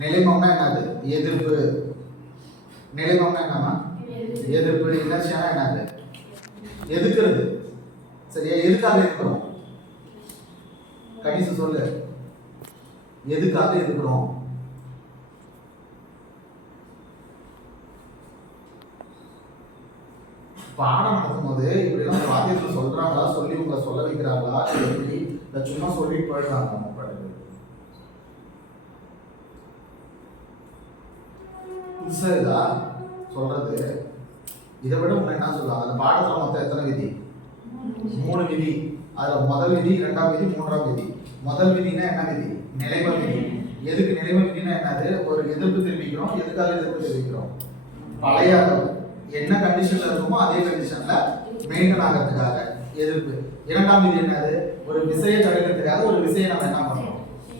நிலைமம்னா என்னது? எதிர்ப்பு. நிலைமம்னா என்னமா எதிர்ப்பு இனர்ஷியானா என்னது? எதுக்குறது? சரியா எதுக்காக இருக்கிறோம்? கணிசு சொல்லு. எதுக்காக இருக்கிறோம்? பாடம் நடத்தும்போது இப்படிலாம் ஒரு வாத்தியத்தில் சொல்றாங்களா? சொல்லி உங்களை சொல்ல வைக்கிறாங்களா? எப்படி இல்லை சும்மா சொல்லிட்டு போயிடுறாங்க நம்ம பாட்டுக்கு புதுசா இதா? சொல்றது. இதை விட உன்னை என்ன சொல்லலாம் அந்த பாடத்துல மொத்தம் எத்தனை விதி? மூணு விதி. அதுல முதல் விதி இரண்டாம் விதி மூன்றாம் விதி. முதல் விதினா என்ன விதி? நிலைமை விதி. எதுக்கு நிலைமை விதினா என்னது? ஒரு எதிர்ப்பு தெரிவிக்கிறோம் எதுக்காக எதிர்ப்பு தெரிவிக்கிறோம்? பழைய என்ன கண்டிஷன்ல இருக்குமோ அதே கண்டிஷன்ல மெயின்டைன் ஆகிறதுக்காக எதிர்ப்பு. இரண்டாம் விதி என்னது? ஒரு விசையை தடுக்கிறதுக்காக ஒரு விசையை நம்ம என்ன பண்ணுவோம்